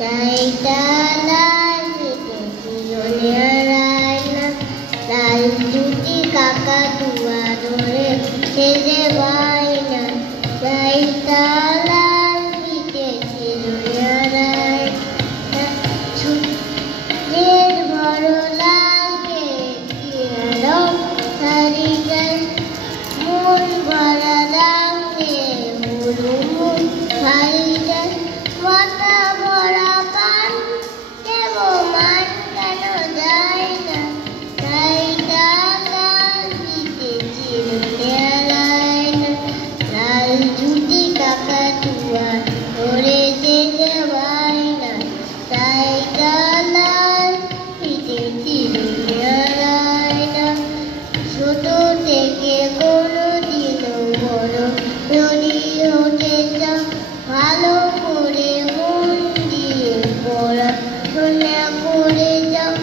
চাইটা লাল চিরনিয়ারায় না লাল জুটি কাকাতুয়া ধরে সেজে বাইনা চাইটা লাল চিরনিয়ারায় না ছুটের বড় লালকে রং সারি যায় মন ভরা রঙে হুড়ুমুড় ভারী যায় মাথা ভরা পান দেব মান কেন যায় না চাইটা লাল দিতে চিরনিয়ারায় না লাল জুটি কাকাতুয়া ধরে যেতে বাইনা চাইটা লাল দিতে চিরনিয়ারায় না ছোট থেকে কোনোদিনও বড় যদি হতে চাও ভালো করে মন দিয়ে পড়াশোনা করে যাও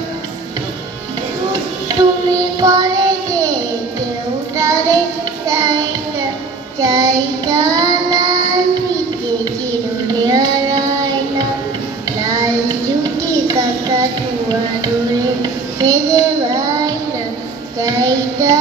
তুমি করে যে কেউটারে চাইটা লাল দিতে চিরনিয়ারায় না লাল জুটি কাকাতুয়া ধরে সেজে বাইনা চাইটা